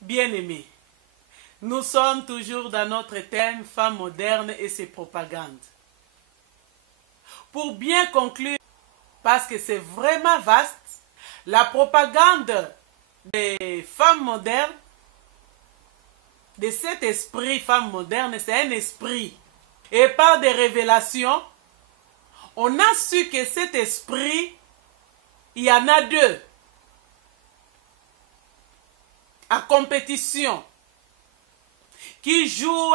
Bien-aimés, nous sommes toujours dans notre thème Femmes modernes et ses propagandes. Pour bien conclure, parce que c'est vraiment vaste, la propagande des femmes modernes, de cet esprit femme moderne, c'est un esprit. Et par des révélations, on a su que cet esprit, il y en a deux. En compétition, qui jouent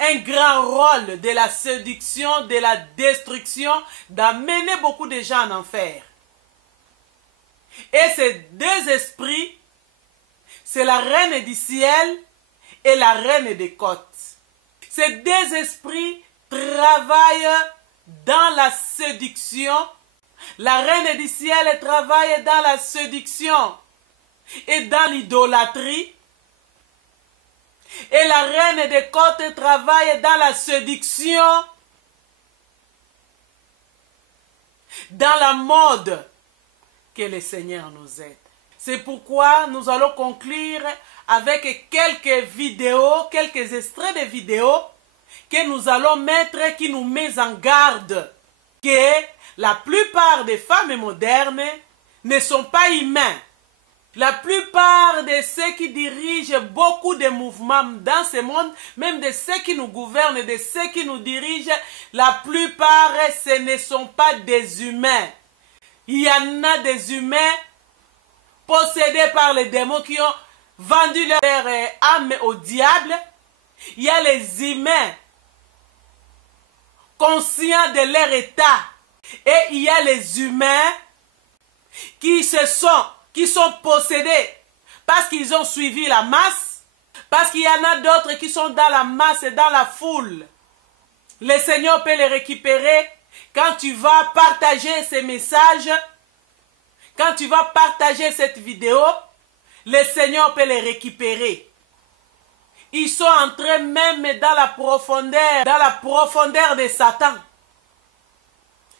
un grand rôle de la séduction, de la destruction, d'amener beaucoup de gens en enfer. Et ces deux esprits, c'est la reine du ciel et la reine des côtes. Ces deux esprits travaillent dans la séduction. La reine du ciel travaille dans la séduction et dans l'idolâtrie. Et la reine des côtes travaille dans la séduction, dans la mode. Que le Seigneur nous aide. C'est pourquoi nous allons conclure avec quelques vidéos, quelques extraits de vidéos que nous allons mettre, qui nous met en garde que la plupart des femmes modernes ne sont pas humains. La plupart de ceux qui dirigent beaucoup de mouvements dans ce monde, même de ceux qui nous gouvernent, de ceux qui nous dirigent, la plupart, ce ne sont pas des humains. Il y en a des humains possédés par les démons qui ont vendu leur âme au diable. Il y a les humains conscients de leur état. Et il y a les humains qui sont possédés parce qu'ils ont suivi la masse, parce qu'il y en a d'autres qui sont dans la masse et dans la foule. Le Seigneur peut les récupérer quand tu vas partager ces messages, quand tu vas partager cette vidéo, le Seigneur peut les récupérer. Ils sont entrés même dans la profondeur de Satan.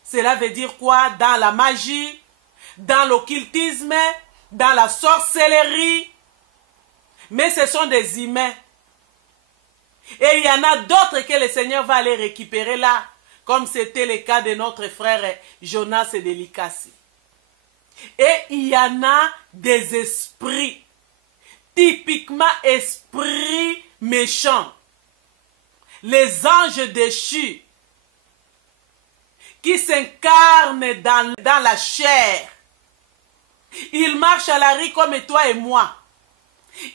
Cela veut dire quoi? Dans la magie, dans l'occultisme, dans la sorcellerie. Mais ce sont des humains. Et il y en a d'autres que le Seigneur va aller récupérer là, comme c'était le cas de notre frère Jonas et Delikasi. Et il y en a des esprits, typiquement esprits méchants, les anges déchus, qui s'incarnent dans la chair. Ils marchent à la rue comme toi et moi.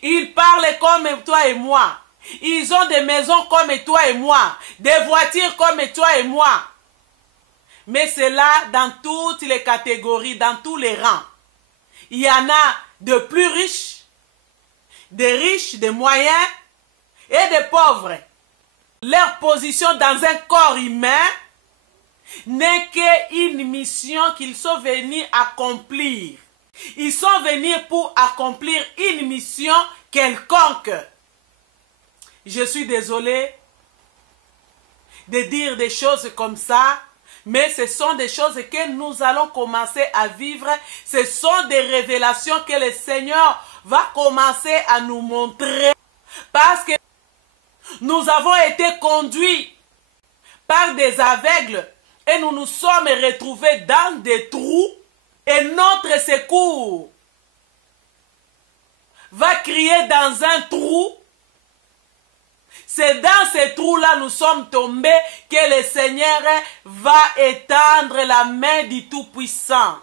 Ils parlent comme toi et moi. Ils ont des maisons comme toi et moi. Des voitures comme toi et moi. Mais c'est là dans toutes les catégories, dans tous les rangs. Il y en a de plus riches, des moyens et des pauvres. Leur position dans un corps humain n'est qu'une mission qu'ils sont venus accomplir. Ils sont venus pour accomplir une mission quelconque. Je suis désolé de dire des choses comme ça, mais ce sont des choses que nous allons commencer à vivre. Ce sont des révélations que le Seigneur va commencer à nous montrer. Parce que nous avons été conduits par des aveugles et nous nous sommes retrouvés dans des trous. Et notre secours va crier dans un trou. C'est dans ces trous-là nous sommes tombés que le Seigneur va étendre la main du Tout-Puissant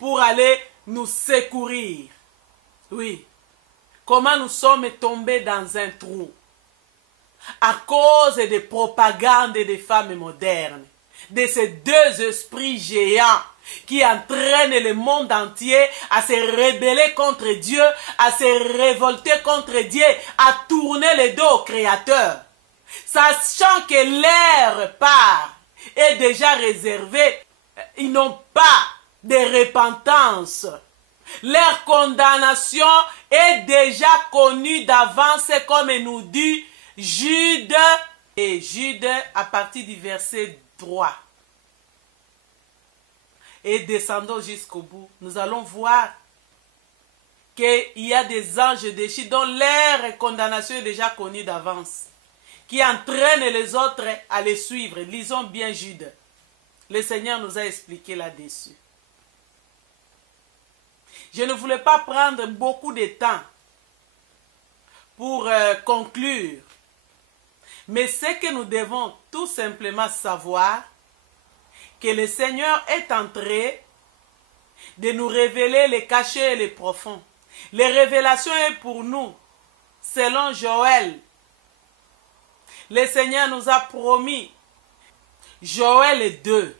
pour aller nous secourir. Oui. Comment nous sommes tombés dans un trou? À cause des propagandes des femmes modernes, de ces deux esprits géants qui entraînent le monde entier à se rebeller contre Dieu, à se révolter contre Dieu, à tourner le dos au Créateur. Sachant que leur part est déjà réservée, ils n'ont pas de repentance. Leur condamnation est déjà connue d'avance, comme nous dit Jude. Et Jude à partir du verset 3. Et descendons jusqu'au bout, nous allons voir qu'il y a des anges déchus dont leur condamnation est déjà connue d'avance, qui entraînent les autres à les suivre. Lisons bien Jude. Le Seigneur nous a expliqué là-dessus. Je ne voulais pas prendre beaucoup de temps pour conclure. Mais ce que nous devons tout simplement savoir, que le Seigneur est en train de nous révéler les cachets et les profonds. Les révélations sont pour nous, selon Joël. Le Seigneur nous a promis, Joël 2,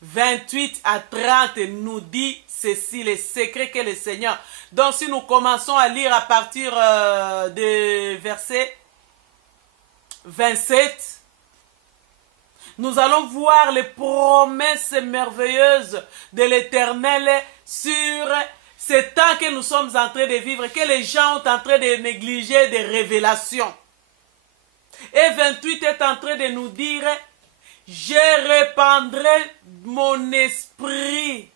28 à 30 nous dit ceci, les secrets que le Seigneur. Donc si nous commençons à lire à partir de verset 27, nous allons voir les promesses merveilleuses de l'Éternel sur ce temps que nous sommes en train de vivre, que les gens sont en train de négliger des révélations. Et 28 est en train de nous dire, je répandrai mon esprit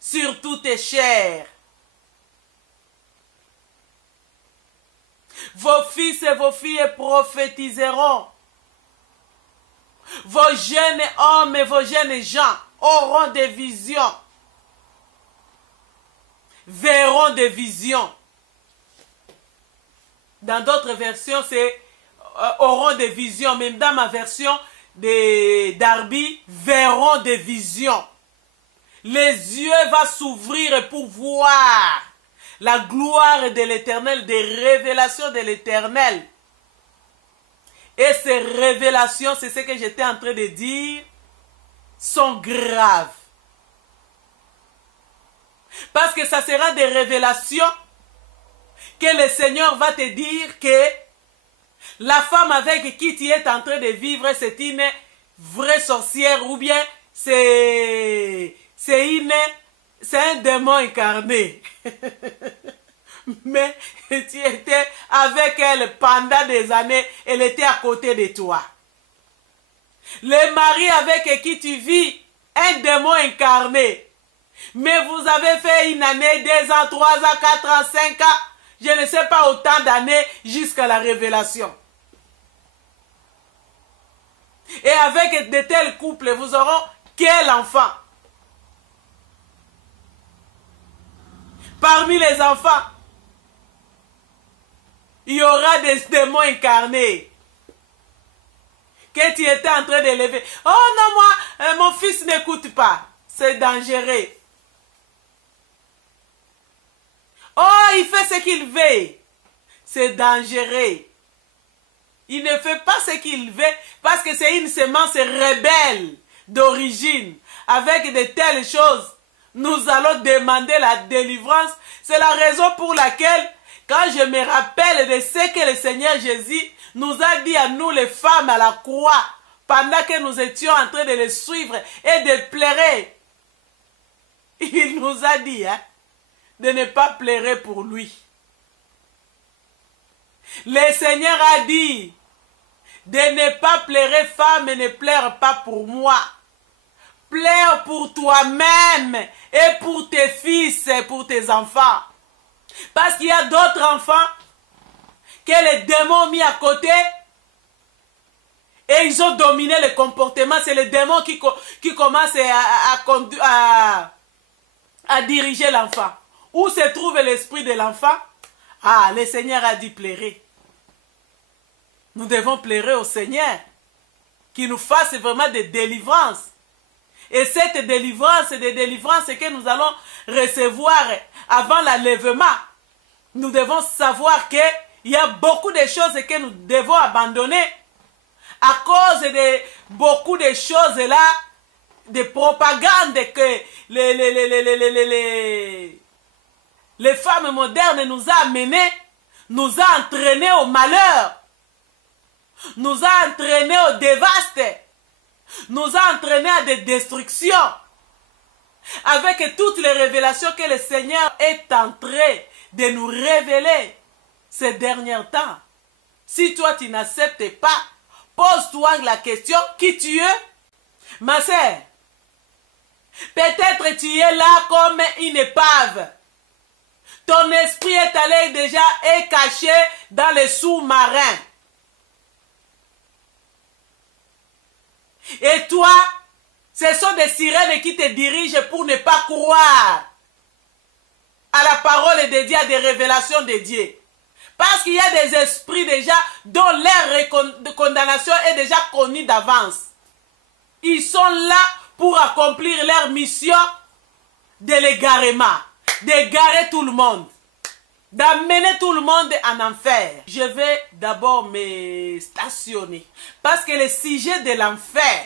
sur toutes tes chairs. Vos fils et vos filles prophétiseront. Vos jeunes hommes et vos jeunes gens auront des visions. Verront des visions. Dans d'autres versions, c'est auront des visions. Même dans ma version d'Arby, verront des visions. Les yeux vont s'ouvrir pour voir la gloire de l'Éternel, des révélations de l'Éternel. Et ces révélations, c'est ce que j'étais en train de dire, sont graves. Parce que ça sera des révélations que le Seigneur va te dire que la femme avec qui tu es en train de vivre, c'est une vraie sorcière ou bien c'est un démon incarné. Mais tu étais avec elle pendant des années, elle était à côté de toi. Le mari avec qui tu vis, un démon incarné. Mais vous avez fait une année, 2 ans, 3 ans, 4 ans, 5 ans, je ne sais pas autant d'années jusqu'à la révélation. Et avec de tels couples, vous aurez quel enfant? Parmi les enfants, il y aura des démons incarnés que tu étais en train d'élever. Oh non, moi, mon fils n'écoute pas. C'est dangereux. Oh, il fait ce qu'il veut. C'est dangereux. Il ne fait pas ce qu'il veut parce que c'est une semence rebelle d'origine. Avec de telles choses, nous allons demander la délivrance. C'est la raison pour laquelle, quand je me rappelle de ce que le Seigneur Jésus nous a dit à nous les femmes à la croix, pendant que nous étions en train de le suivre et de pleurer, il nous a dit de ne pas pleurer pour lui. Le Seigneur a dit de ne pas pleurer, femme, et ne pleure pas pour moi. Pleure pour toi-même et pour tes fils et pour tes enfants. Parce qu'il y a d'autres enfants que les démons ont mis à côté et ils ont dominé le comportement. C'est les démons qui commencent à diriger l'enfant. Où se trouve l'esprit de l'enfant? Ah, le Seigneur a dit pleurer. Nous devons pleurer au Seigneur qui nous fasse vraiment des délivrances. Et cette délivrance, c'est des délivrances que nous allons recevoir avant l'enlèvement. Nous devons savoir qu'il y a beaucoup de choses que nous devons abandonner à cause de beaucoup de choses là, de propagande que les femmes modernes nous a amenés, nous a entraînés au malheur, nous a entraînés au dévaste, nous a entraînés à des destructions. Avec toutes les révélations que le Seigneur est en train de nous révéler ces derniers temps. Si toi tu n'acceptes pas, pose-toi la question, qui tu es? Ma sœur, peut-être tu es là comme une épave. Ton esprit est allé déjà et caché dans les sous-marins. Et toi, ce sont des sirènes qui te dirigent pour ne pas croire à la parole de Dieu, à des révélations de Dieu. Parce qu'il y a des esprits déjà dont leur condamnation est déjà connue d'avance. Ils sont là pour accomplir leur mission de l'égarement, d'égarer tout le monde, d'amener tout le monde en enfer. Je vais d'abord me stationner parce que le sujet de l'enfer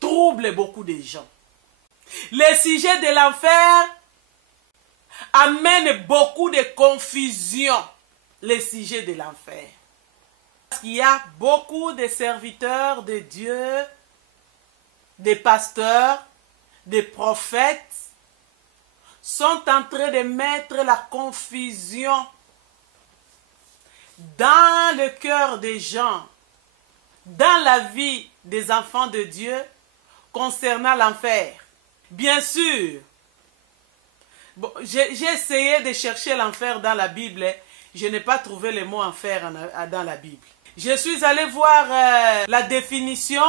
trouble beaucoup de gens. Le sujet de l'enfer amène beaucoup de confusion. Le sujet de l'enfer. Parce qu'il y a beaucoup de serviteurs de Dieu, des pasteurs, des prophètes, sont en train de mettre la confusion dans le cœur des gens, dans la vie des enfants de Dieu, concernant l'enfer. Bien sûr, bon, j'ai essayé de chercher l'enfer dans la Bible. Je n'ai pas trouvé le mot enfer dans la Bible. Je suis allé voir la définition.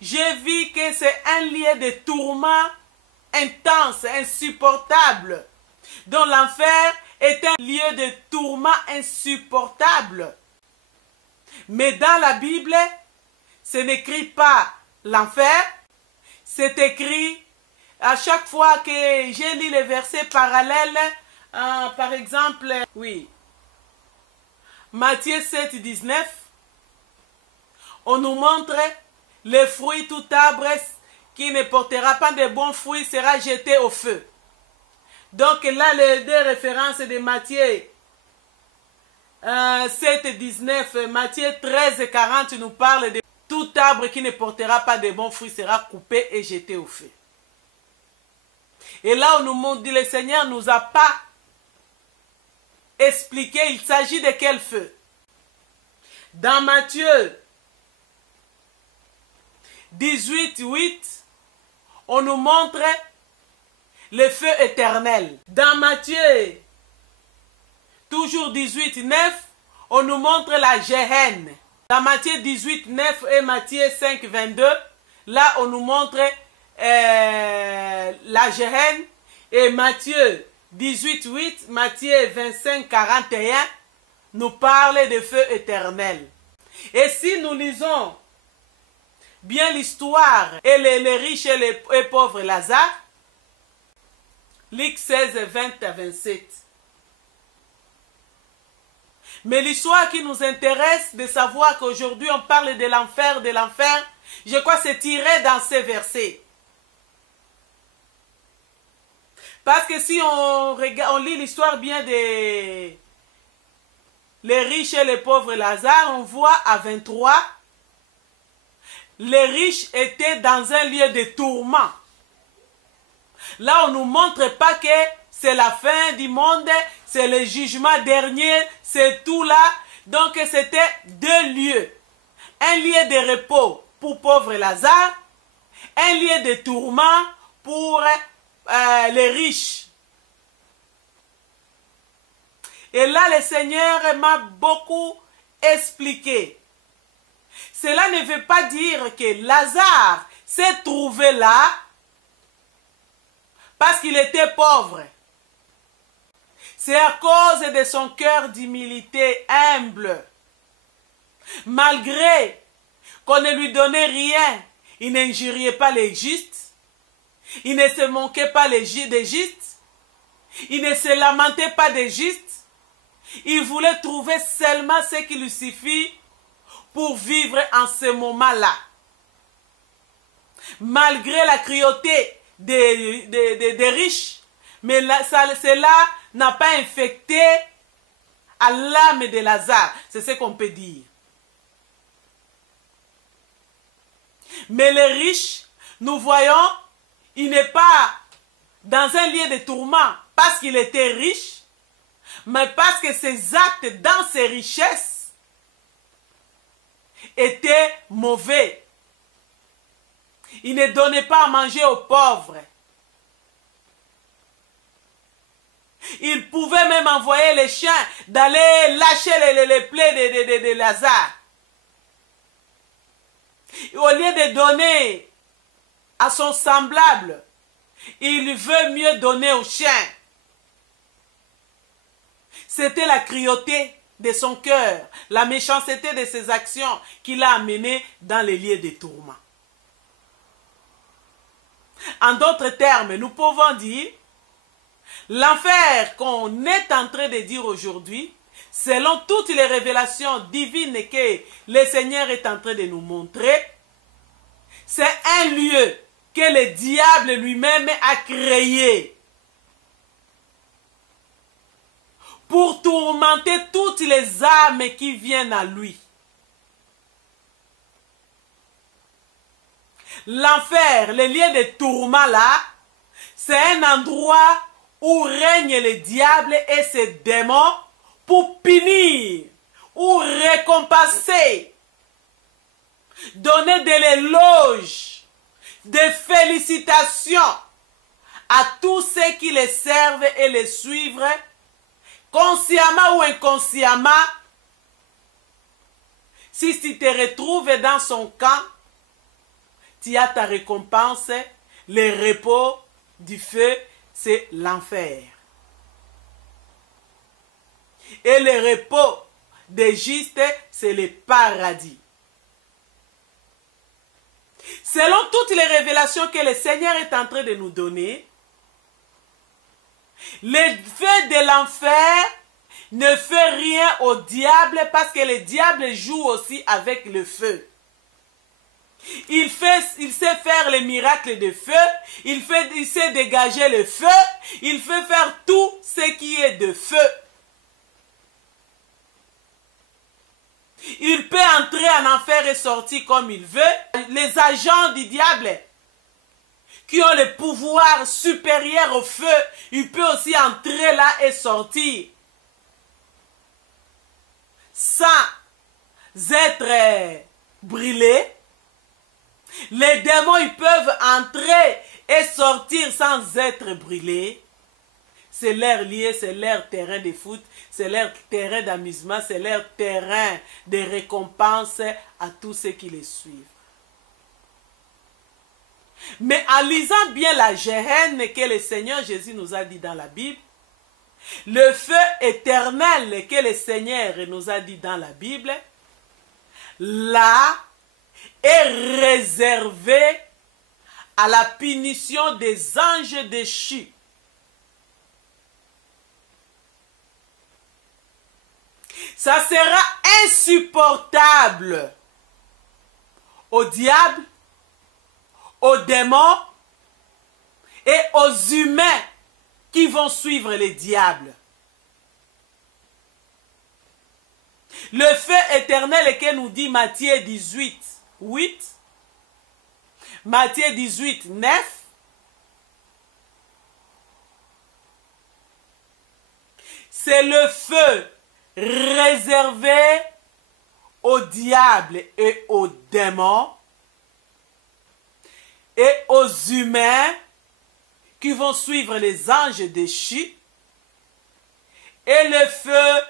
J'ai vu que c'est un lieu de tourment intense, insupportable. Donc l'enfer est un lieu de tourment insupportable. Mais dans la Bible, ce n'écrit pas l'enfer. C'est écrit à chaque fois que j'ai lu les versets parallèles. Par exemple, oui, Matthieu 7, 19, on nous montre les fruits, tout arbre qui ne portera pas de bons fruits sera jeté au feu. Donc là, les deux références de Matthieu 7, 19, Matthieu 13, 40 nous parlent de tout arbre qui ne portera pas de bons fruits sera coupé et jeté au feu. Et là, on nous dit, le Seigneur nous a pas expliqué, il s'agit de quel feu. Dans Matthieu 18, 8, on nous montre le feu éternel. Dans Matthieu, toujours 18, 9, on nous montre la Géhenne. Dans Matthieu 18, 9 et Matthieu 5, 22, là, on nous montre la Géhenne. Et Matthieu 18, 8, Matthieu 25, 41 nous parle de feu éternel. Et si nous lisons bien l'histoire et les riches et les pauvres Lazare, Luc 16, 20 à 27. Mais l'histoire qui nous intéresse de savoir qu'aujourd'hui on parle de l'enfer, je crois que c'est tiré dans ces versets. Parce que si on lit l'histoire bien des les riches et les pauvres Lazare, on voit à 23, les riches étaient dans un lieu de tourment. Là, on ne nous montre pas que c'est la fin du monde, c'est le jugement dernier, c'est tout là. Donc, c'était deux lieux. Un lieu de repos pour pauvres Lazare, un lieu de tourment pour les riches. Et là, le Seigneur m'a beaucoup expliqué. Cela ne veut pas dire que Lazare s'est trouvé là parce qu'il était pauvre. C'est à cause de son cœur d'humilité humble. Malgré qu'on ne lui donnait rien, il n'injuriait pas les justes, il ne se moquait pas des justes, il ne se lamentait pas des justes, il voulait trouver seulement ce qui lui suffit pour vivre en ce moment-là. Malgré la cruauté des riches, mais cela n'a pas infecté à l'âme de Lazare. C'est ce qu'on peut dire. Mais les riches, nous voyons, il n'est pas dans un lieu de tourment parce qu'il était riche, mais parce que ses actes dans ses richesses étaient mauvais. Il ne donnait pas à manger aux pauvres. Il pouvait même envoyer les chiens d'aller lâcher les plaies de Lazare. Au lieu de donner à son semblable, il veut mieux donner aux chiens. C'était la cruauté de son cœur, la méchanceté de ses actions qui l'a amené dans les lieux de tourment. En d'autres termes, nous pouvons dire, l'enfer qu'on est en train de dire aujourd'hui, selon toutes les révélations divines que le Seigneur est en train de nous montrer, c'est un lieu que le diable lui-même a créé pour tourmenter toutes les âmes qui viennent à lui. L'enfer, le lieu de tourment là, c'est un endroit où règne le diable et ses démons pour punir ou récompenser, donner de l'éloge, des félicitations à tous ceux qui les servent et les suivent, consciemment ou inconsciemment. Si tu te retrouves dans son camp, tu as ta récompense, le repos du feu, c'est l'enfer. Et le repos des justes, c'est le paradis. Selon toutes les révélations que le Seigneur est en train de nous donner, le feu de l'enfer ne fait rien au diable parce que le diable joue aussi avec le feu. Il sait faire les miracles de feu, il sait dégager le feu, il fait faire tout ce qui est de feu. Il peut entrer en enfer et sortir comme il veut. Les agents du diable qui ont le pouvoir supérieur au feu, il peut aussi entrer là et sortir sans être brûlés. Les démons, ils peuvent entrer et sortir sans être brûlés. C'est leur lieu, c'est leur terrain de foot, c'est leur terrain d'amusement, c'est leur terrain de récompense à tous ceux qui les suivent. Mais en lisant bien la Géhenne que le Seigneur Jésus nous a dit dans la Bible, le feu éternel que le Seigneur nous a dit dans la Bible, là est réservé à la punition des anges déchus. Ça sera insupportable au diable, aux démons et aux humains qui vont suivre les diables. Le feu éternel que nous dit Matthieu 18, 8, Matthieu 18, 9, c'est le feu réservé au diable et aux démons et aux humains qui vont suivre les anges déchus, et le feu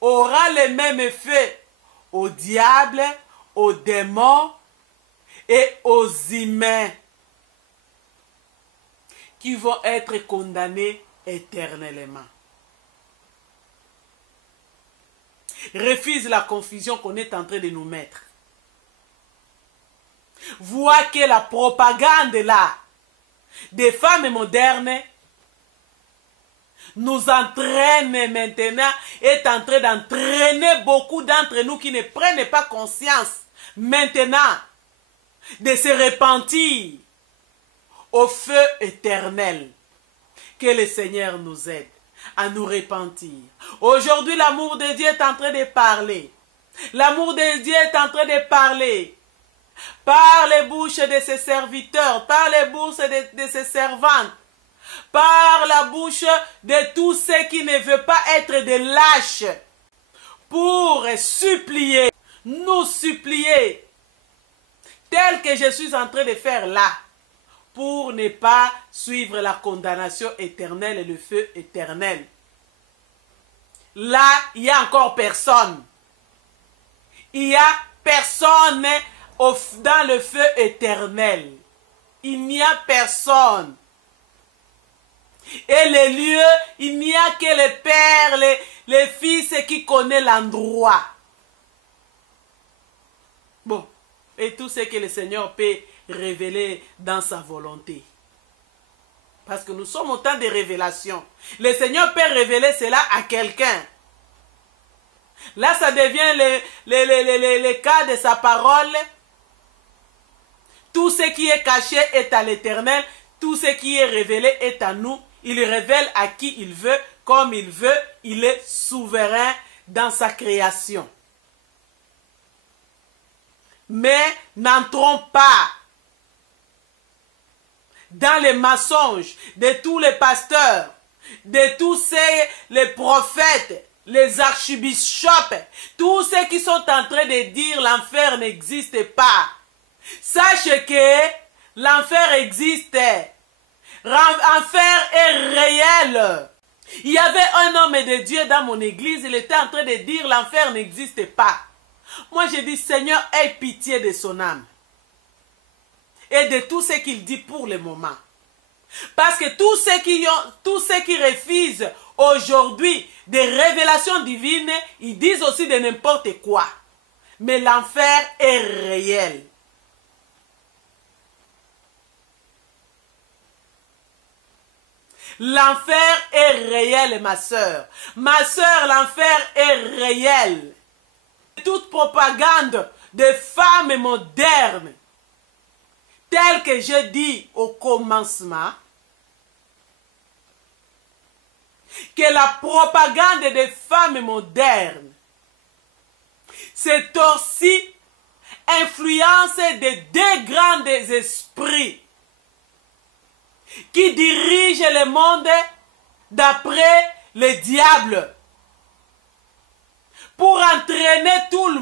aura le même effet au diable, aux démons et aux humains qui vont être condamnés éternellement. Refuse la confusion qu'on est en train de nous mettre. Vois que la propagande là des femmes modernes nous entraîne maintenant, est en train d'entraîner beaucoup d'entre nous qui ne prennent pas conscience maintenant de se repentir au feu éternel. Que le Seigneur nous aide à nous repentir. Aujourd'hui, l'amour de Dieu est en train de parler. L'amour de Dieu est en train de parler par les bouches de ses serviteurs, par les bouches de ses servantes, par la bouche de tous ceux qui ne veulent pas être des lâches, pour supplier, nous supplier, tel que je suis en train de faire là, pour ne pas suivre la condamnation éternelle et le feu éternel. Là, il n'y a encore personne. Il n'y a personne dans le feu éternel. Il n'y a personne. Et les lieux, il n'y a que les pères, les fils qui connaissent l'endroit. Bon, et tout ce que le Seigneur peut révéler dans sa volonté. Parce que nous sommes au temps de révélation. Le Seigneur peut révéler cela à quelqu'un. Là, ça devient le cas de sa parole. Tout ce qui est caché est à l'Éternel. Tout ce qui est révélé est à nous. Il révèle à qui il veut, comme il veut. Il est souverain dans sa création. Mais n'entrons pas dans les mensonges de tous les pasteurs, de tous les prophètes, les archibishops, tous ceux qui sont en train de dire l'enfer n'existe pas. Sache que l'enfer existe. L'enfer est réel. Il y avait un homme de Dieu dans mon église, il était en train de dire l'enfer n'existe pas. Moi je dis Seigneur, aie pitié de son âme. Et de tout ce qu'il dit pour le moment. Parce que tous ceux qui refusent aujourd'hui des révélations divines, ils disent aussi de n'importe quoi. Mais l'enfer est réel. L'enfer est réel, ma sœur. Ma sœur, l'enfer est réel. Toute propagande de femmes modernes, telle que je dis au commencement, que la propagande des femmes modernes, c'est aussi influence de deux grands esprits qui dirigent le monde d'après le diable pour entraîner tout le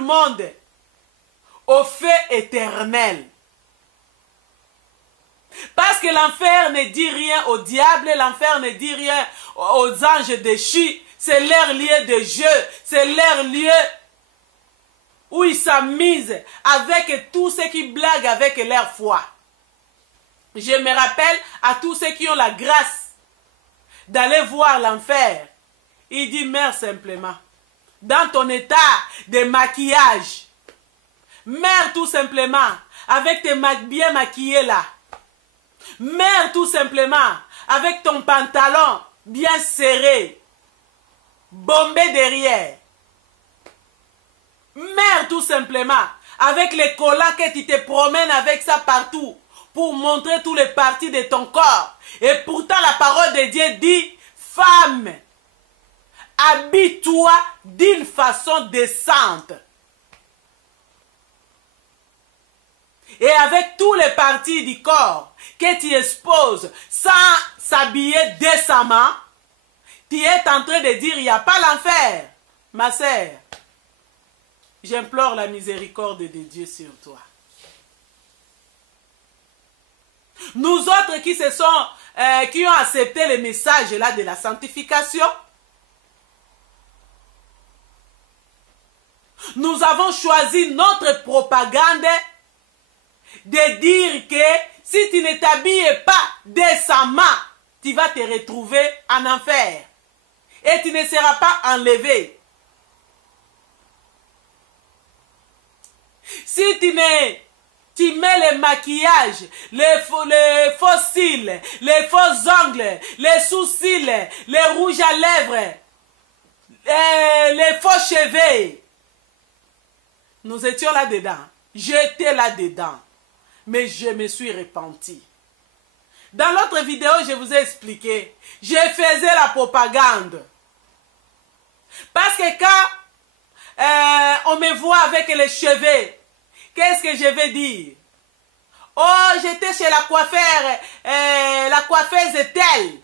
monde au feu éternel. Parce que l'enfer ne dit rien au diable, l'enfer ne dit rien aux anges déchus. C'est leur lieu de jeu, c'est leur lieu où ils s'amusent avec tous ceux qui blaguent avec leur foi. Je me rappelle à tous ceux qui ont la grâce d'aller voir l'enfer. Il dit, meurs simplement. Dans ton état de maquillage. Meurs tout simplement. Avec tes bien maquillés là. Meurs tout simplement. Avec ton pantalon bien serré. Bombé derrière. Meurs tout simplement. Avec les collants que tu te promènes avec ça partout. Pour montrer tous les parties de ton corps. Et pourtant la parole de Dieu dit, femme, habille-toi d'une façon décente. Et avec tous les parties du corps que tu exposes sans s'habiller décemment, tu es en train de dire, il n'y a pas l'enfer. Ma sœur, j'implore la miséricorde de Dieu sur toi. Nous autres qui ont accepté le message là de la sanctification, nous avons choisi notre propagande de dire que si tu ne t'habilles pas décemment, tu vas te retrouver en enfer et tu ne seras pas enlevé. Si tu mets le maquillage, les faux cils, les faux ongles, les sous-cils, les rouges à lèvres, les faux cheveux. Nous étions là-dedans. J'étais là-dedans. Mais je me suis repenti. Dans l'autre vidéo, je vous ai expliqué. Je faisais la propagande. Parce que quand on me voit avec les cheveux, qu'est-ce que je vais dire? Oh, j'étais chez la coiffeuse est telle.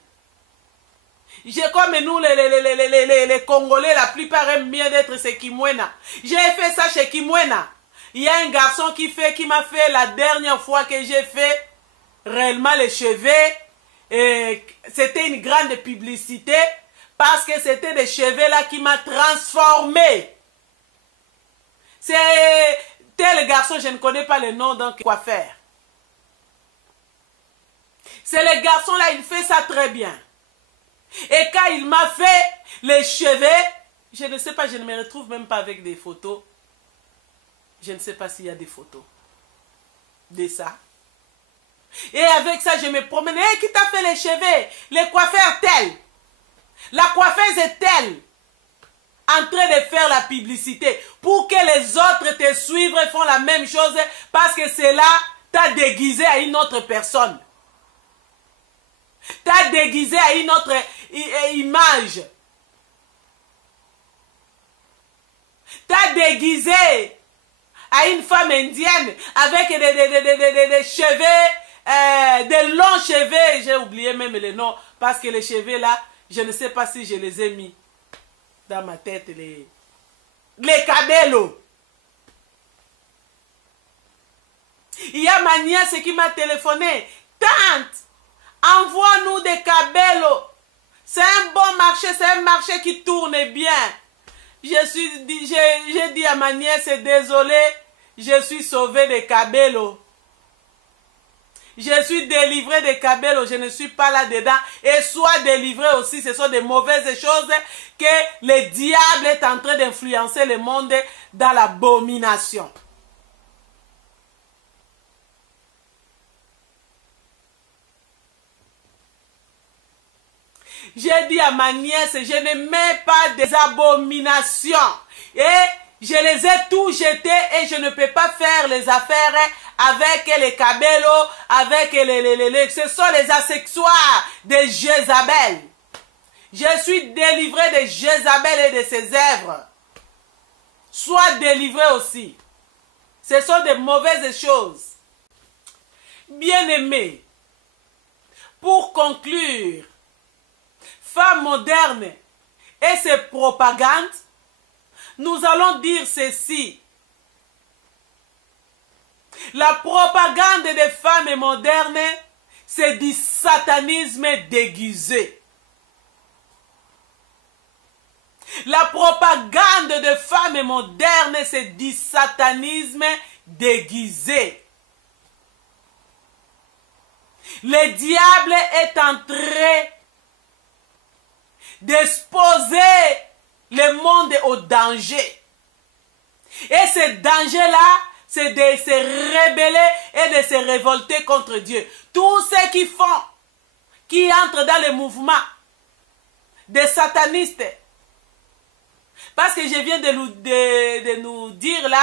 Comme nous, les Congolais, la plupart aiment bien d'être chez Kimwena. J'ai fait ça chez Kimwena. Il y a un garçon qui m'a fait la dernière fois que j'ai fait réellement les cheveux. C'était une grande publicité parce que c'était des cheveux là qui m'a transformé. C'est tel garçon, je ne connais pas le nom, donc quoi faire. C'est le garçon là, il fait ça très bien. Et quand il m'a fait les cheveux, je ne sais pas, je ne me retrouve même pas avec des photos. Je ne sais pas s'il y a des photos de ça. Et avec ça, je me promène. Hey, qui t'a fait les cheveux? Les coiffeurs tels. La coiffeuse est telle. En train de faire la publicité. Pour que les autres te suivent et font la même chose. Parce que c'est là, t'as déguisé à une autre personne. T'as déguisé à une autre image. T'as déguisé à une femme indienne avec des cheveux, des longs cheveux. J'ai oublié même le nom parce que les cheveux là, je ne sais pas si je les ai mis dans ma tête. Les cabellos. Il y a ma nièce qui m'a téléphoné. Tante, envoie-nous des cabellos. C'est un bon marché, c'est un marché qui tourne bien. J'ai dit à ma nièce, désolé, je suis sauvé des cabellos. Je suis délivré des cabellos, je ne suis pas là-dedans. Et soit délivré aussi, ce sont des mauvaises choses que le diable est en train d'influencer le monde dans l'abomination. J'ai dit à ma nièce, je ne mets pas des abominations. Et je les ai tous jetés et je ne peux pas faire les affaires avec les cabellos, avec ce sont les accessoires de Jézabel. Je suis délivré de Jézabel et de ses œuvres. Sois délivré aussi. Ce sont des mauvaises choses. Bien-aimés, pour conclure, femmes modernes et ses propagandes, nous allons dire ceci. La propagande des femmes modernes, c'est du satanisme déguisé. La propagande des femmes modernes, c'est du satanisme déguisé. Le diable est en train d'exposer le monde au danger. Et ce danger-là, c'est de se rebeller et de se révolter contre Dieu. Tous ceux qui entrent dans le mouvement des satanistes, parce que je viens de nous dire là,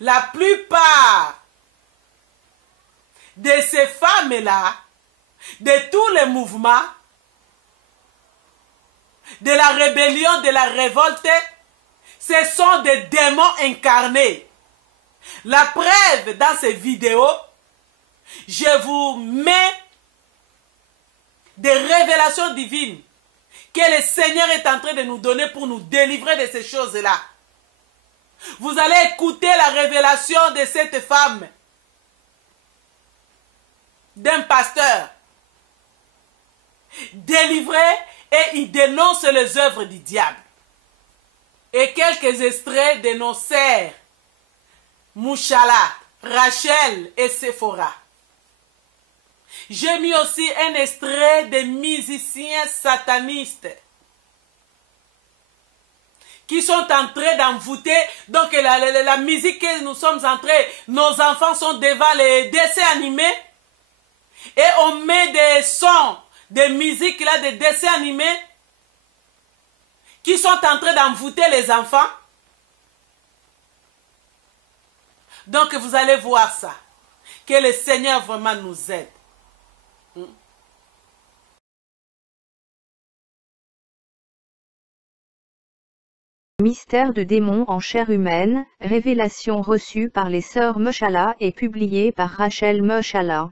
la plupart de ces femmes-là, de tous les mouvements, de la rébellion, de la révolte, ce sont des démons incarnés. La preuve dans ces vidéos, je vous mets des révélations divines que le Seigneur est en train de nous donner pour nous délivrer de ces choses-là. Vous allez écouter la révélation de cette femme, d'un pasteur, délivré, et il dénonce les œuvres du diable. Et quelques extraits de nos sœurs, Mouchala, Rachel et Sephora. J'ai mis aussi un extrait des musiciens satanistes qui sont en train d'envoûter. Donc la musique que nous sommes en train, nos enfants sont devant les dessins animés et on met des sons, des musiques là, des dessins animés qui sont en train d'envoûter les enfants. Donc vous allez voir ça. Que le Seigneur vraiment nous aide. Mystère de démons en chair humaine, révélation reçue par les sœurs Mouchala et publiée par Rachel Mouchala.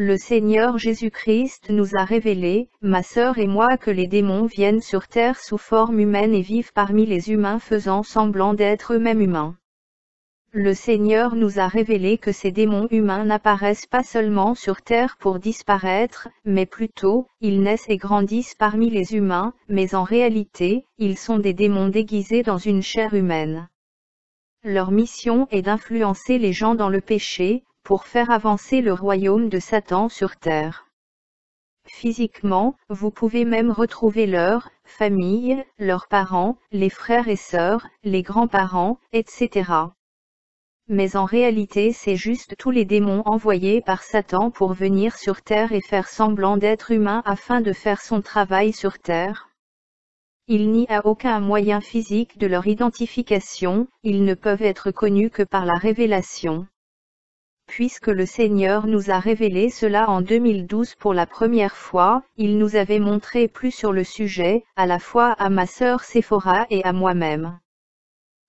Le Seigneur Jésus-Christ nous a révélé, ma sœur et moi, que les démons viennent sur terre sous forme humaine et vivent parmi les humains faisant semblant d'être eux-mêmes humains. Le Seigneur nous a révélé que ces démons humains n'apparaissent pas seulement sur terre pour disparaître, mais plutôt, ils naissent et grandissent parmi les humains, mais en réalité, ils sont des démons déguisés dans une chair humaine. Leur mission est d'influencer les gens dans le péché, pour faire avancer le royaume de Satan sur terre. Physiquement, vous pouvez même retrouver leur famille, leurs parents, les frères et sœurs, les grands-parents, etc. Mais en réalité, c'est juste tous les démons envoyés par Satan pour venir sur terre et faire semblant d'être humains afin de faire son travail sur terre. Il n'y a aucun moyen physique de leur identification, ils ne peuvent être connus que par la révélation. Puisque le Seigneur nous a révélé cela en 2012 pour la première fois, il nous avait montré plus sur le sujet, à la fois à ma sœur Séphora et à moi-même.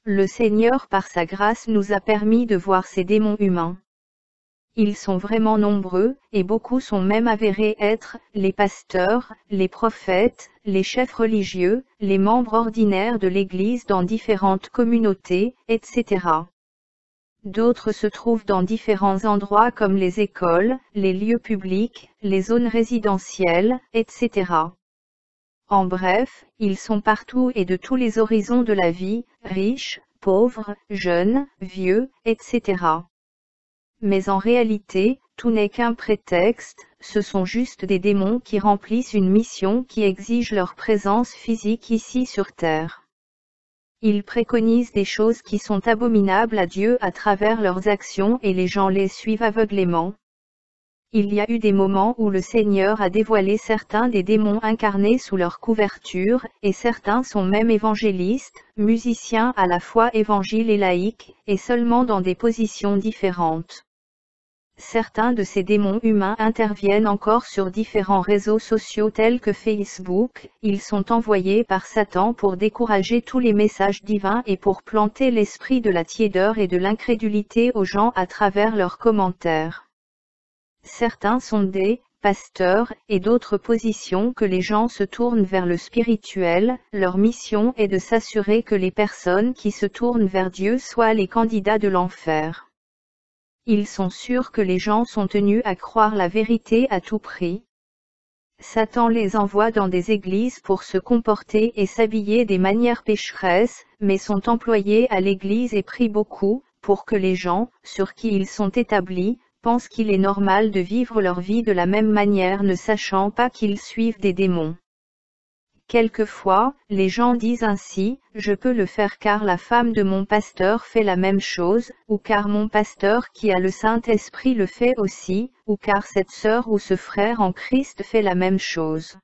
Le Seigneur par sa grâce nous a permis de voir ces démons humains. Ils sont vraiment nombreux, et beaucoup sont même avérés être les pasteurs, les prophètes, les chefs religieux, les membres ordinaires de l'Église dans différentes communautés, etc. D'autres se trouvent dans différents endroits comme les écoles, les lieux publics, les zones résidentielles, etc. En bref, ils sont partout et de tous les horizons de la vie, riches, pauvres, jeunes, vieux, etc. Mais en réalité, tout n'est qu'un prétexte, ce sont juste des démons qui remplissent une mission qui exige leur présence physique ici sur terre. Ils préconisent des choses qui sont abominables à Dieu à travers leurs actions et les gens les suivent aveuglément. Il y a eu des moments où le Seigneur a dévoilé certains des démons incarnés sous leur couverture, et certains sont même évangélistes, musiciens à la fois évangiles et laïcs, et seulement dans des positions différentes. Certains de ces démons humains interviennent encore sur différents réseaux sociaux tels que Facebook, ils sont envoyés par Satan pour décourager tous les messages divins et pour planter l'esprit de la tiédeur et de l'incrédulité aux gens à travers leurs commentaires. Certains sont des pasteurs et d'autres positions que les gens se tournent vers le spirituel, leur mission est de s'assurer que les personnes qui se tournent vers Dieu soient les candidats de l'enfer. Ils sont sûrs que les gens sont tenus à croire la vérité à tout prix. Satan les envoie dans des églises pour se comporter et s'habiller des manières pécheresses, mais sont employés à l'église et prient beaucoup, pour que les gens, sur qui ils sont établis, pensent qu'il est normal de vivre leur vie de la même manière ne sachant pas qu'ils suivent des démons. Quelquefois, les gens disent ainsi, je peux le faire car la femme de mon pasteur fait la même chose, ou car mon pasteur qui a le Saint-Esprit le fait aussi, ou car cette sœur ou ce frère en Christ fait la même chose.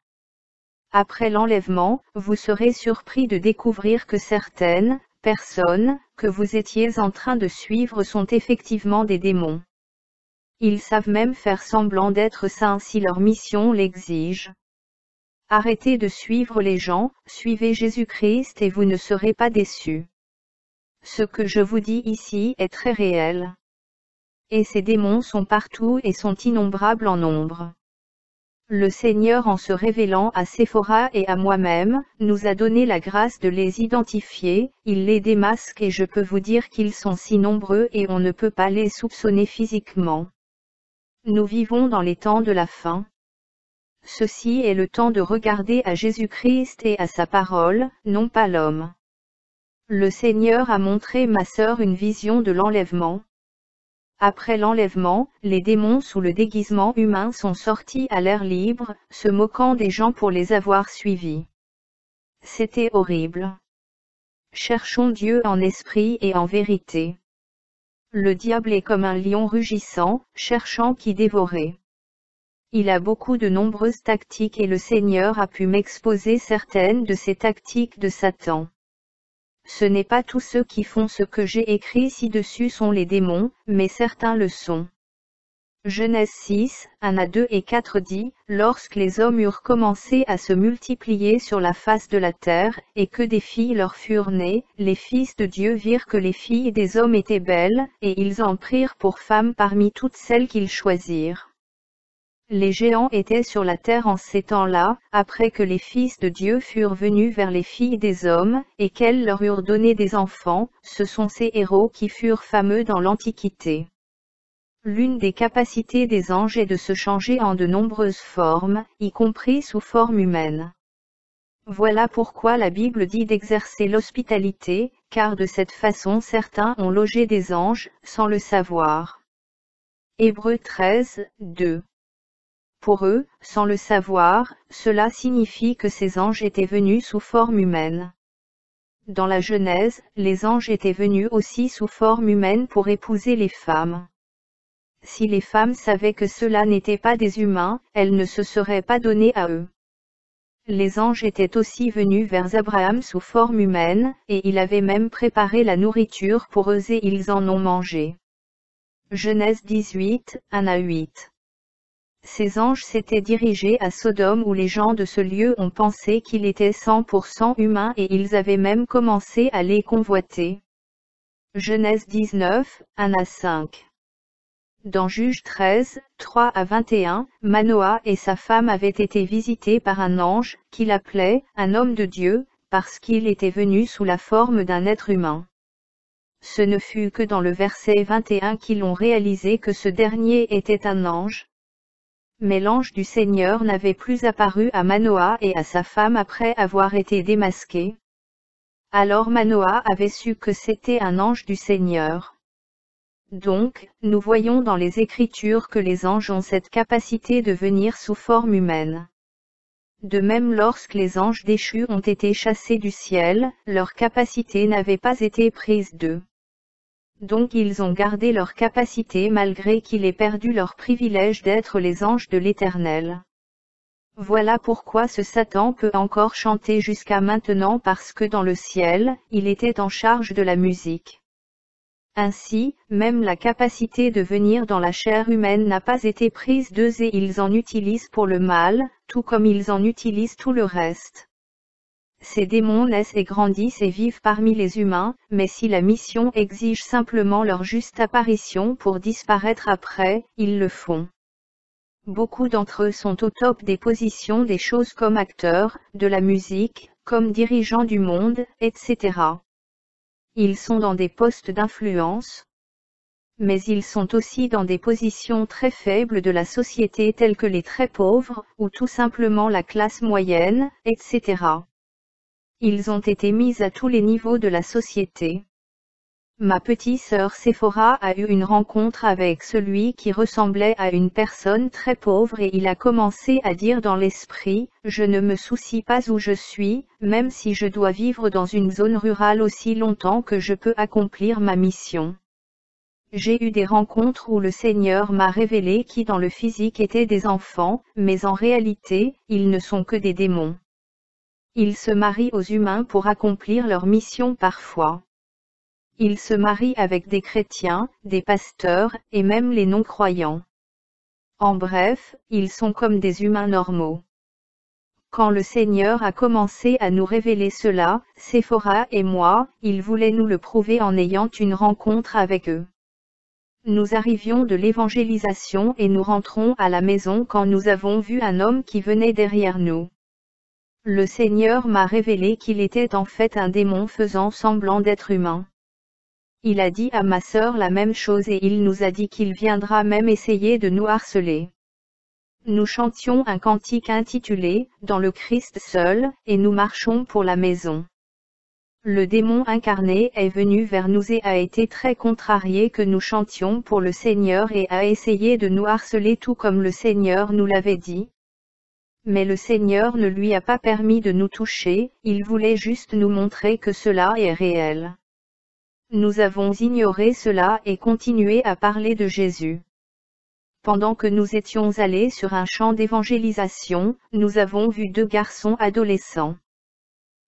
Après l'enlèvement, vous serez surpris de découvrir que certaines personnes que vous étiez en train de suivre sont effectivement des démons. Ils savent même faire semblant d'être saints si leur mission l'exige. Arrêtez de suivre les gens, suivez Jésus-Christ et vous ne serez pas déçus. Ce que je vous dis ici est très réel. Et ces démons sont partout et sont innombrables en nombre. Le Seigneur, en se révélant à Séphora et à moi-même, nous a donné la grâce de les identifier, il les démasque et je peux vous dire qu'ils sont si nombreux et on ne peut pas les soupçonner physiquement. Nous vivons dans les temps de la fin. Ceci est le temps de regarder à Jésus-Christ et à sa parole, non pas l'homme. Le Seigneur a montré ma sœur une vision de l'enlèvement. Après l'enlèvement, les démons sous le déguisement humain sont sortis à l'air libre, se moquant des gens pour les avoir suivis. C'était horrible. Cherchons Dieu en esprit et en vérité. Le diable est comme un lion rugissant, cherchant qui dévorer. Il a beaucoup de nombreuses tactiques et le Seigneur a pu m'exposer certaines de ces tactiques de Satan. Ce n'est pas tous ceux qui font ce que j'ai écrit ci-dessus sont les démons, mais certains le sont. Genèse 6, 1 à 2 et 4 dit, lorsque les hommes eurent commencé à se multiplier sur la face de la terre, et que des filles leur furent nées, les fils de Dieu virent que les filles des hommes étaient belles, et ils en prirent pour femmes parmi toutes celles qu'ils choisirent. Les géants étaient sur la terre en ces temps-là, après que les fils de Dieu furent venus vers les filles des hommes, et qu'elles leur eurent donné des enfants. Ce sont ces héros qui furent fameux dans l'Antiquité. L'une des capacités des anges est de se changer en de nombreuses formes, y compris sous forme humaine. Voilà pourquoi la Bible dit d'exercer l'hospitalité, car de cette façon certains ont logé des anges, sans le savoir. Hébreux 13, 2. Pour eux, sans le savoir, cela signifie que ces anges étaient venus sous forme humaine. Dans la Genèse, les anges étaient venus aussi sous forme humaine pour épouser les femmes. Si les femmes savaient que cela n'était pas des humains, elles ne se seraient pas données à eux. Les anges étaient aussi venus vers Abraham sous forme humaine, et il avait même préparé la nourriture pour eux et ils en ont mangé. Genèse 18, 1-8. Ces anges s'étaient dirigés à Sodome où les gens de ce lieu ont pensé qu'il était 100% humain et ils avaient même commencé à les convoiter. Genèse 19, 1-5. Dans Juge 13, 3-21, Manoah et sa femme avaient été visités par un ange, qu'il appelait « un homme de Dieu », parce qu'il était venu sous la forme d'un être humain. Ce ne fut que dans le verset 21 qu'ils ont réalisé que ce dernier était un ange. Mais l'ange du Seigneur n'avait plus apparu à Manoah et à sa femme après avoir été démasqué. Alors Manoah avait su que c'était un ange du Seigneur. Donc, nous voyons dans les Écritures que les anges ont cette capacité de venir sous forme humaine. De même lorsque les anges déchus ont été chassés du ciel, leur capacité n'avait pas été prise d'eux. Donc ils ont gardé leur capacité malgré qu'ils aient perdu leur privilège d'être les anges de l'Éternel. Voilà pourquoi ce Satan peut encore chanter jusqu'à maintenant parce que dans le ciel, il était en charge de la musique. Ainsi, même la capacité de venir dans la chair humaine n'a pas été prise d'eux et ils en utilisent pour le mal, tout comme ils en utilisent tout le reste. Ces démons naissent et grandissent et vivent parmi les humains, mais si la mission exige simplement leur juste apparition pour disparaître après, ils le font. Beaucoup d'entre eux sont au top des positions des choses comme acteurs, de la musique, comme dirigeants du monde, etc. Ils sont dans des postes d'influence, mais ils sont aussi dans des positions très faibles de la société telles que les très pauvres, ou tout simplement la classe moyenne, etc. Ils ont été mis à tous les niveaux de la société. Ma petite sœur Séphora a eu une rencontre avec celui qui ressemblait à une personne très pauvre et il a commencé à dire dans l'esprit, « Je ne me soucie pas où je suis, même si je dois vivre dans une zone rurale aussi longtemps que je peux accomplir ma mission. » J'ai eu des rencontres où le Seigneur m'a révélé qui dans le physique étaient des enfants, mais en réalité, ils ne sont que des démons. Ils se marient aux humains pour accomplir leur mission parfois. Ils se marient avec des chrétiens, des pasteurs, et même les non-croyants. En bref, ils sont comme des humains normaux. Quand le Seigneur a commencé à nous révéler cela, Séphora et moi, il voulait nous le prouver en ayant une rencontre avec eux. Nous arrivions de l'évangélisation et nous rentrons à la maison quand nous avons vu un homme qui venait derrière nous. Le Seigneur m'a révélé qu'il était en fait un démon faisant semblant d'être humain. Il a dit à ma sœur la même chose et il nous a dit qu'il viendra même essayer de nous harceler. Nous chantions un cantique intitulé « Dans le Christ seul » et nous marchons pour la maison. Le démon incarné est venu vers nous et a été très contrarié que nous chantions pour le Seigneur et a essayé de nous harceler tout comme le Seigneur nous l'avait dit. Mais le Seigneur ne lui a pas permis de nous toucher, il voulait juste nous montrer que cela est réel. Nous avons ignoré cela et continué à parler de Jésus. Pendant que nous étions allés sur un champ d'évangélisation, nous avons vu deux garçons adolescents.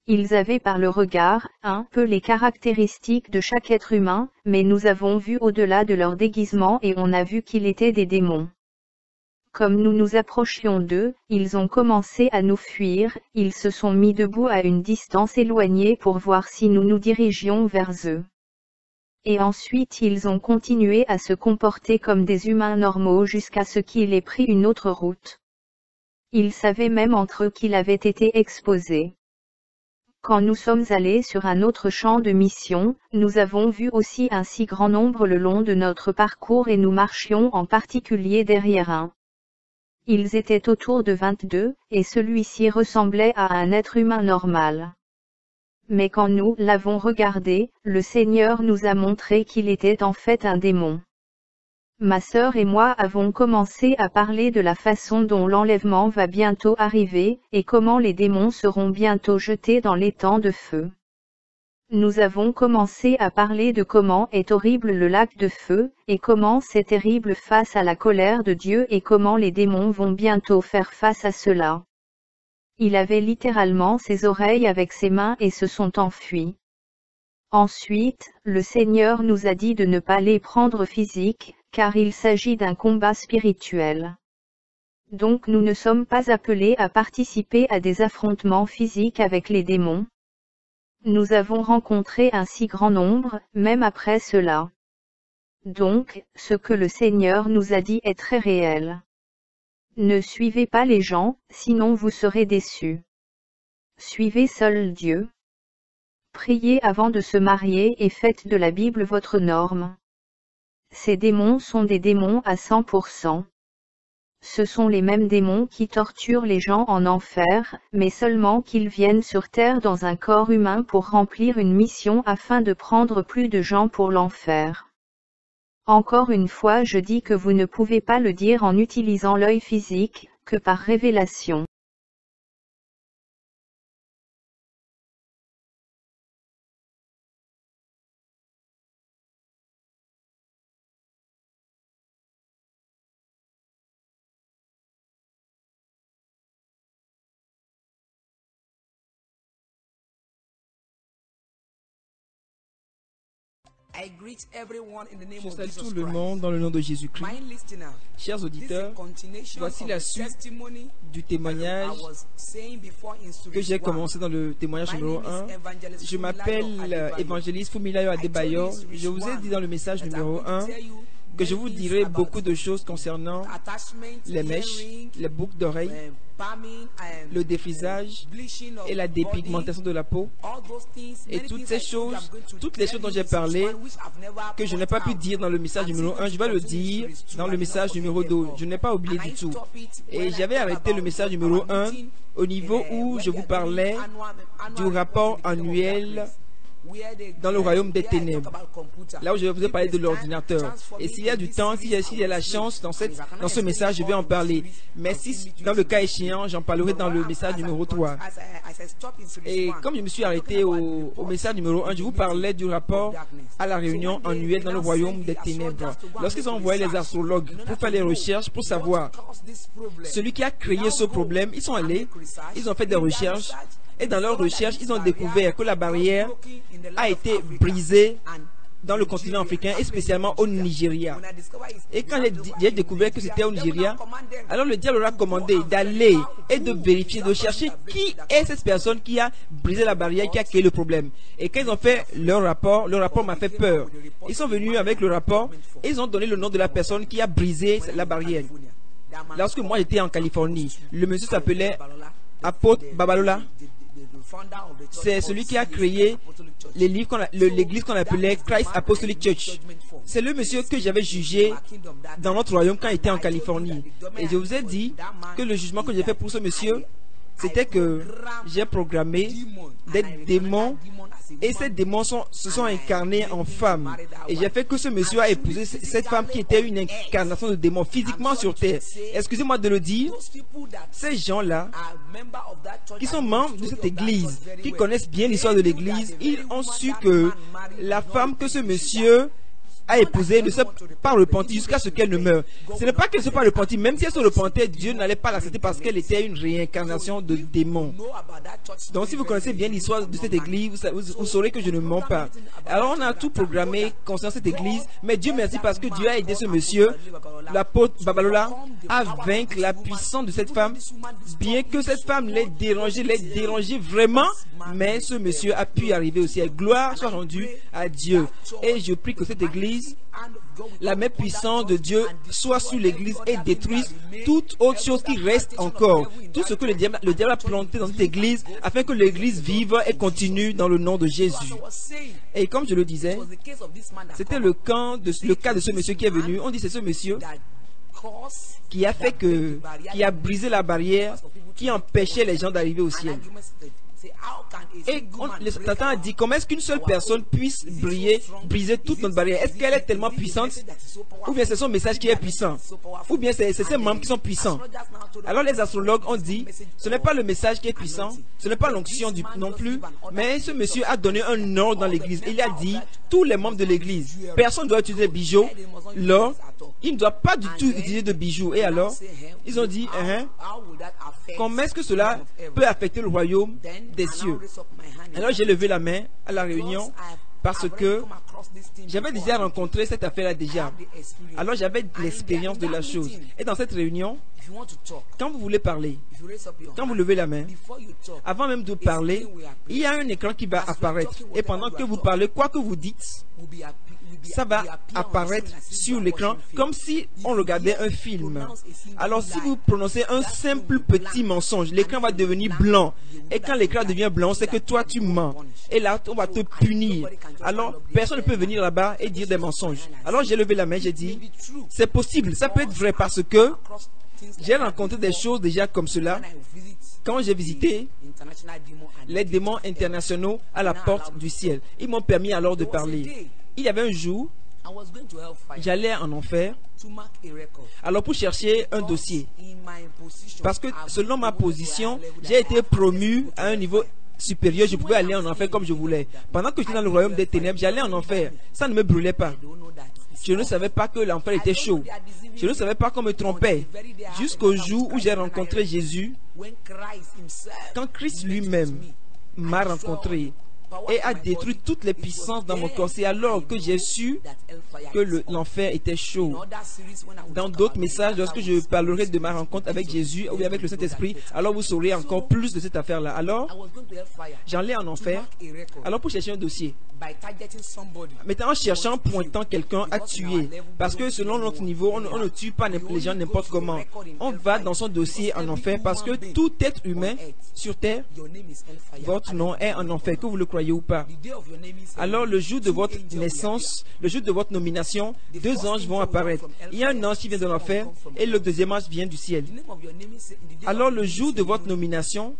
Ils avaient par le regard, un peu les caractéristiques de chaque être humain, mais nous avons vu au-delà de leur déguisement et on a vu qu'ils étaient des démons. Comme nous nous approchions d'eux, ils ont commencé à nous fuir, ils se sont mis debout à une distance éloignée pour voir si nous nous dirigions vers eux. Et ensuite ils ont continué à se comporter comme des humains normaux jusqu'à ce qu'il ait pris une autre route. Ils savaient même entre eux qu'il avait été exposé. Quand nous sommes allés sur un autre champ de mission, nous avons vu aussi un si grand nombre le long de notre parcours et nous marchions en particulier derrière un. Ils étaient autour de 22, et celui-ci ressemblait à un être humain normal. Mais quand nous l'avons regardé, le Seigneur nous a montré qu'il était en fait un démon. Ma sœur et moi avons commencé à parler de la façon dont l'enlèvement va bientôt arriver, et comment les démons seront bientôt jetés dans les temps de feu. Nous avons commencé à parler de comment est horrible le lac de feu, et comment c'est terrible face à la colère de Dieu et comment les démons vont bientôt faire face à cela. Il avait littéralement ses oreilles avec ses mains et se sont enfuis. Ensuite, le Seigneur nous a dit de ne pas les prendre physiques, car il s'agit d'un combat spirituel. Donc nous ne sommes pas appelés à participer à des affrontements physiques avec les démons. Nous avons rencontré un si grand nombre, même après cela. Donc, ce que le Seigneur nous a dit est très réel. Ne suivez pas les gens, sinon vous serez déçus. Suivez seul Dieu. Priez avant de se marier et faites de la Bible votre norme. Ces démons sont des démons à 100%. Ce sont les mêmes démons qui torturent les gens en enfer, mais seulement qu'ils viennent sur terre dans un corps humain pour remplir une mission afin de prendre plus de gens pour l'enfer. Encore une fois, je dis que vous ne pouvez pas le dire en utilisant l'œil physique, que par révélation. Je salue tout le monde dans le nom de Jésus-Christ. Chers auditeurs, voici la suite du témoignage que j'ai commencé dans le témoignage numéro 1. Je m'appelle évangéliste Fumilayo Adebayo. Je vous ai dit dans le message numéro 1 que je vous dirai beaucoup de choses concernant les mèches, les boucles d'oreilles, le défrisage et la dépigmentation de la peau. Et toutes les choses dont j'ai parlé, que je n'ai pas pu dire dans le message numéro 1, je vais le dire dans le message numéro 2. Je n'ai pas oublié du tout. Et j'avais arrêté le message numéro 1 au niveau où je vous parlais du rapport annuel dans le royaume des ténèbres, là où je vous ai parlé de l'ordinateur. Et s'il y a du temps, s'il y a la chance dans ce message, je vais en parler. Mais si dans le cas échéant, j'en parlerai dans le message numéro 3. Et comme je me suis arrêté au message numéro 1, je vous parlais du rapport à la réunion annuelle dans le royaume des ténèbres. Lorsqu'ils ont envoyé les astrologues pour faire les recherches, pour savoir celui qui a créé ce problème, ils sont allés, ils ont fait des recherches. Et dans leurs recherches, ils ont découvert que la barrière a été brisée dans le continent africain et spécialement au Nigeria. Et quand j'ai découvert que c'était au Nigeria, alors le diable leur a commandé d'aller et de vérifier, de chercher qui est cette personne qui a brisé la barrière, qui a créé le problème. Et quand ils ont fait leur rapport m'a fait peur. Ils sont venus avec le rapport et ils ont donné le nom de la personne qui a brisé la barrière. Lorsque moi j'étais en Californie, le monsieur s'appelait Apôtre Babalola. C'est celui qui a créé l'église qu'on appelait Christ Apostolic Church. C'est le monsieur que j'avais jugé dans notre royaume quand il était en Californie. Et je vous ai dit que le jugement que j'ai fait pour ce monsieur, c'était que j'ai programmé des démons et ces démons se sont incarnés en femmes. Et j'ai fait que ce monsieur a épousé cette femme qui était une incarnation de démons physiquement sur terre. Excusez-moi de le dire, ces gens-là, qui sont membres de cette église, qui connaissent bien l'histoire de l'église, ils ont su que la femme que ce monsieur a épousé ne s'est pas repentie jusqu'à ce qu'elle ne meure. Ce n'est pas qu'elle ne s'est pas repentie. Même si elle se repentait, Dieu n'allait pas l'accepter parce qu'elle était une réincarnation de démons. Donc si vous connaissez bien l'histoire de cette église, vous saurez que je ne mens pas. Alors on a tout programmé concernant cette église, mais Dieu merci parce que Dieu a aidé ce monsieur, l'apôtre Babalola, à vaincre la puissance de cette femme, bien que cette femme l'ait dérangé vraiment, mais ce monsieur a pu arriver au ciel. Gloire soit rendue à Dieu. Et je prie que cette église, la main puissante de Dieu soit sur l'église et détruise toute autre chose qui reste encore. Tout ce que le diable a planté dans cette église afin que l'église vive et continue dans le nom de Jésus. Et comme je le disais, c'était le cas de ce monsieur qui est venu. On dit c'est ce monsieur qui a brisé la barrière qui empêchait les gens d'arriver au ciel. Et Satan a dit, comment est-ce qu'une seule personne puisse briser toute notre barrière? Est-ce qu'elle est tellement puissante? Ou bien c'est son message qui est puissant? Ou bien c'est ses membres qui sont puissants? Alors les astrologues ont dit, ce n'est pas le message qui est puissant, ce n'est pas l'onction non plus, mais ce monsieur a donné un ordre dans l'église. Il a dit, tous les membres de l'église, personne ne doit utiliser des bijoux, l'or, il ne doit pas du tout utiliser de bijoux. Et alors, ils ont dit, comment est-ce que cela peut affecter le royaume des cieux? Alors j'ai levé la main à la réunion parce que j'avais déjà rencontré cette affaire-là déjà. Alors j'avais l'expérience de la chose. Et dans cette réunion, quand vous voulez parler, quand vous levez la main, avant même de parler, il y a un écran qui va apparaître. Et pendant que vous parlez, quoi que vous dites, ça va apparaître sur l'écran comme si on regardait un film. Alors si vous prononcez un simple petit mensonge, l'écran va devenir blanc. Et quand l'écran devient blanc, c'est que toi tu mens. Et là, on va te punir. Alors, personne ne peut venir là-bas et dire des mensonges. Alors j'ai levé la main, j'ai dit, c'est possible, ça peut être vrai parce que j'ai rencontré des choses déjà comme cela quand j'ai visité les démons internationaux à la porte du ciel. Ils m'ont permis alors de parler. Il y avait un jour, j'allais en enfer, alors pour chercher un dossier, parce que selon ma position, j'ai été promu à un niveau supérieur, je pouvais aller en enfer comme je voulais. Pendant que j'étais dans le royaume des ténèbres, j'allais en enfer, ça ne me brûlait pas. Je ne savais pas que l'enfer était chaud. Je ne savais pas qu'on me trompait. Jusqu'au jour où j'ai rencontré Jésus, quand Christ lui-même m'a rencontré et a détruit toutes les puissances dans mon corps. C'est alors que j'ai su que l'enfer était chaud. Dans d'autres messages, lorsque je parlerai de ma rencontre avec Jésus ou avec le Saint-Esprit, alors vous saurez encore plus de cette affaire-là. Alors, j'allais en enfer, alors pour chercher un dossier. Maintenant, en cherchant, pointant quelqu'un à tuer. Parce que selon notre niveau, on ne tue pas les gens n'importe comment. On va dans son dossier en enfer parce que tout être humain sur terre, votre nom est en enfer, que vous le croyez ou pas. Alors le jour de votre naissance, le jour de votre nomination, deux anges vont apparaître. Il y a un ange qui vient de l'enfer et le deuxième ange vient du ciel. Alors le jour de votre nomination,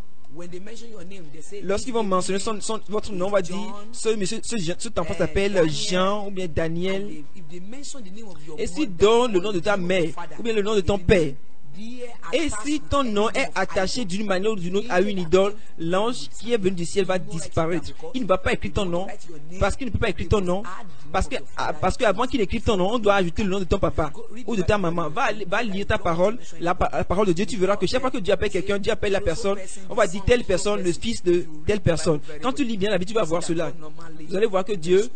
lorsqu'ils vont mentionner votre nom, on va dire cet enfant s'appelle Jean ou bien Daniel. Et s'ils donnent le nom de ta mère ou bien le nom de ton père, et si ton nom est attaché d'une manière ou d'une autre à une idole, l'ange qui est venu du ciel va disparaître. Il ne va pas écrire ton nom, parce qu'il ne peut pas écrire ton nom, parce qu'avant qu'il écrive ton nom, on doit ajouter le nom de ton papa ou de ta maman. Va lire ta parole, la parole de Dieu. Tu verras que chaque fois que Dieu appelle quelqu'un, Dieu appelle la personne. On va dire telle personne, le fils de telle personne. Quand tu lis bien la Bible, tu vas voir cela. Vous allez voir que Dieu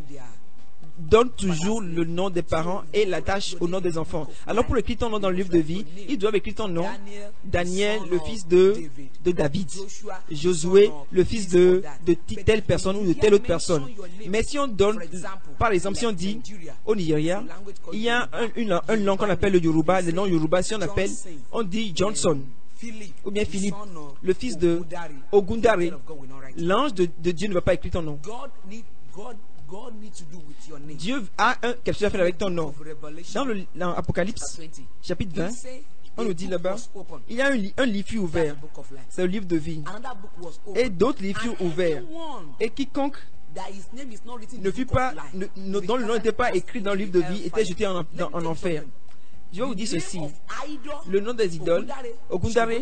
donne toujours le nom des parents et l'attache au nom des enfants. Alors pour écrire ton nom dans le livre de vie, ils doivent écrire ton nom. Daniel, le fils de David. Josué, le fils de telle personne ou de telle autre personne. Mais si on donne, par exemple, si on dit au Nigeria, il y a un langue qu'on appelle le Yoruba. Le nom Yoruba, si on dit Johnson ou bien Philippe, le fils de Ogundare. L'ange de Dieu ne va pas écrire ton nom. Dieu a quelque chose à faire avec ton nom. Dans l'Apocalypse, chapitre 20, on nous dit là-bas, il y a un livre fut ouvert. C'est le livre de vie. Et d'autres livres furent ouverts. Et quiconque dont le nom n'était pas écrit dans le livre de vie était jeté en enfer. Je vais vous dire ceci. Le nom des idoles, Ogundare,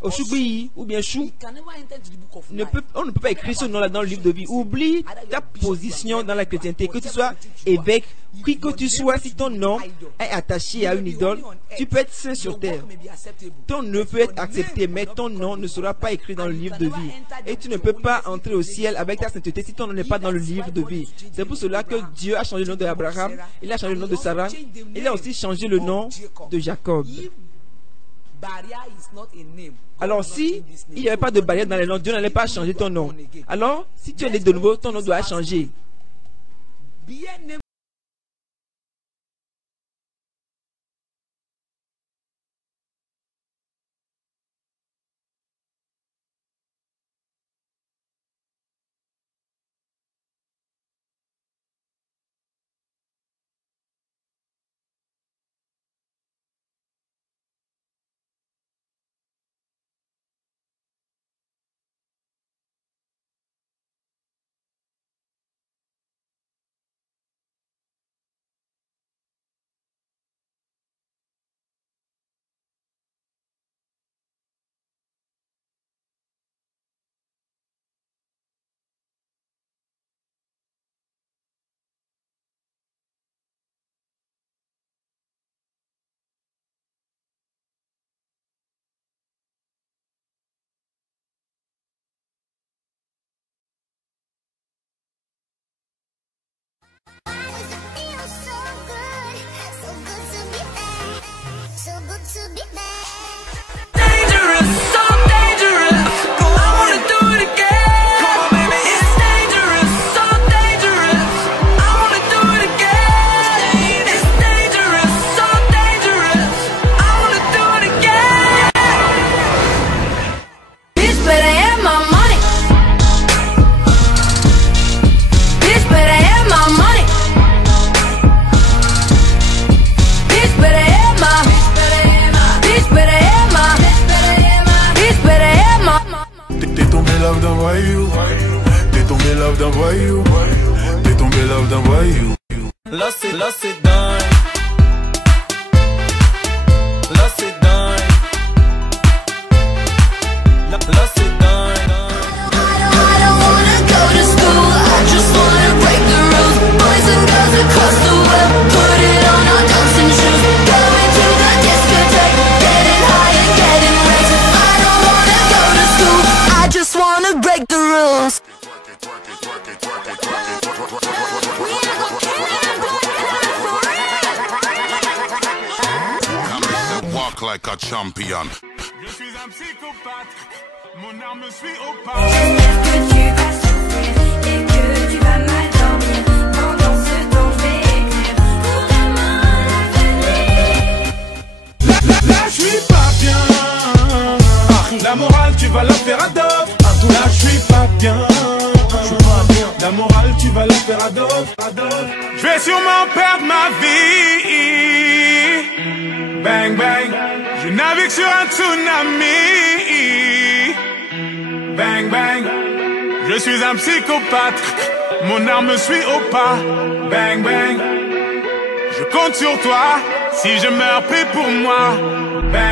Oshugbi ou bien Chou, on ne peut pas écrire ce nom-là dans le livre de vie. Oublie ta position dans la chrétienté, que tu sois évêque, qui que tu sois, si ton nom est attaché à une idole, tu peux être saint sur terre. Ton nom peut être accepté, mais ton nom ne sera pas écrit dans le livre de vie. Et tu ne peux pas entrer au ciel avec ta sainteté si ton nom n'est pas dans le livre de vie. C'est pour cela que Dieu a changé le nom d'Abraham, il a changé le nom de Sarah, il a aussi changé le nom de Jacob. Alors si il n'y avait pas de barrière dans les noms, Dieu n'allait pas changer ton nom. Alors si tu es né de nouveau, ton nom doit changer. Là c'est dingue. Là c'est dingue. Là c'est dingue. I don't wanna go to school, I just wanna break the rules. Boys and girls across the world, put it on our dancing shoes. Going to the discotheque, getting high and getting raised. I don't wanna go to school, I just wanna break the rules. Like a champion. Je suis un psychopathe, mon arme suit au pas. J'espère que tu vas souffrir et que tu vas mal dormir. Pendant ce temps, je vais écrire pour demain l'avenir. Là, je suis pas bien. La morale, tu vas la faire à Dove. Là, je suis pas bien. La morale, tu vas la faire à Dove. Je vais sûrement perdre ma vie. Bang, bang. Je navigue sur un tsunami. Bang, bang. Je suis un psychopathe. Mon arme me suit au pas. Bang, bang. Je compte sur toi. Si je meurs, prie pour moi. Bang.